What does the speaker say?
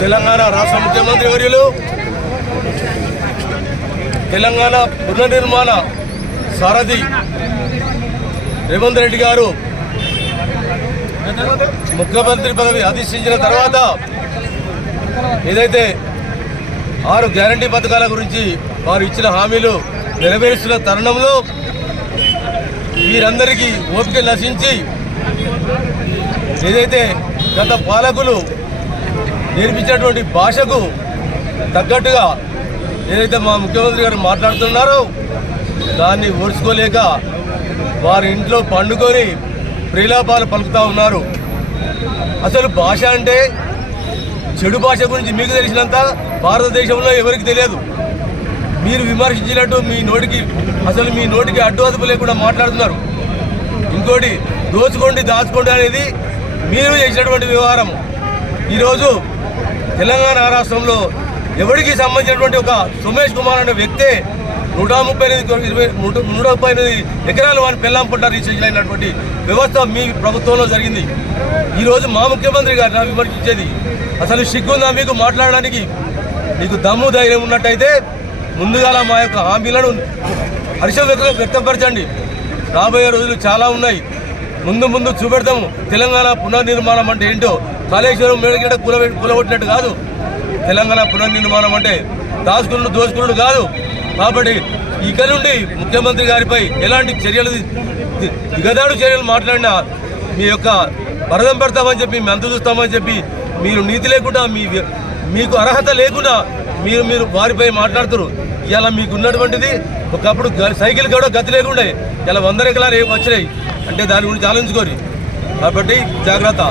తెలంగాణ రాష్ట్ర ముఖ్యమంత్రి వర్యులు తెలంగాణ పునర్నిర్మాణ సారథి రేవంత్ రెడ్డి గారు ముఖ్యమంత్రి పదవి అధిష్ఠించిన తర్వాత ఏదైతే 6 గ్యారంటీ పథకాల గురించి వారు ఇచ్చిన హామీలు నెరవేరుస్తున్న తరుణంలో వీరందరికీ ఓపిక నశించి ఏదైతే గత పాలకులు నేర్పించినటువంటి భాషకు తగ్గట్టుగా ఏదైతే మా ముఖ్యమంత్రి గారు మాట్లాడుతున్నారో దాన్ని ఓర్చుకోలేక వారి ఇంట్లో పండుకొని ప్రిలాపాలు పలుకుతూ ఉన్నారు. అసలు భాష అంటే చెడు భాష గురించి మీకు తెలిసినంత భారతదేశంలో ఎవరికి తెలియదు. మీరు విమర్శించినట్టు మీ నోటికి అడ్డు అదుపు లేకుండా మాట్లాడుతున్నారు. ఇంకోటి దోచుకోండి దాచుకోండి అనేది మీరు చేసినటువంటి వ్యవహారం. ఈరోజు తెలంగాణ రాష్ట్రంలో ఎవరికి సంబంధించినటువంటి ఒక సోమేష్ కుమార్ అనే వ్యక్తే 138 ఎకరాలు వారి పెళ్ళాం పట్ల రిజిస్ట్రేషన్ అయినటువంటి వ్యవస్థ మీ ప్రభుత్వంలో జరిగింది. ఈరోజు మా ముఖ్యమంత్రి గారు విమర్శించేది అసలు సిగ్గుందా మీకు మాట్లాడడానికి? మీకు దమ్ము ధైర్యం ఉన్నట్టయితే ముందుగా మా యొక్క హామీలను హర్షం వ్యక్తపరచండి. రాబోయే రోజులు చాలా ఉన్నాయి. ముందు చూపెడతాము. తెలంగాణ పునర్నిర్మాణం అంటే ఏంటో కాళేశ్వరం మేడగడ్డ కూలగొట్టినట్టు కాదు. తెలంగాణ పునర్నిర్మాణం అంటే దోచుకున్నాడు కాదు. కాబట్టి ఇక నుండి ముఖ్యమంత్రి గారిపై ఎలాంటి దిగదాడు చర్యలు మాట్లాడినా మీ యొక్క వరదం పెడతామని చెప్పి మీ అంత చూస్తామని చెప్పి మీరు నీతి లేకుండా మీకు అర్హత లేకుండా మీరు వారిపై మాట్లాడుతారు. ఇలా మీకు ఉన్నటువంటిది ఒకప్పుడు సైకిల్ కూడా గతి లేకుండా ఇలా 100 ఎకరాలు వచ్చినాయి అంటే దాని గురించి ఆలోచించుకోరు. కాబట్టి జాగ్రత్త.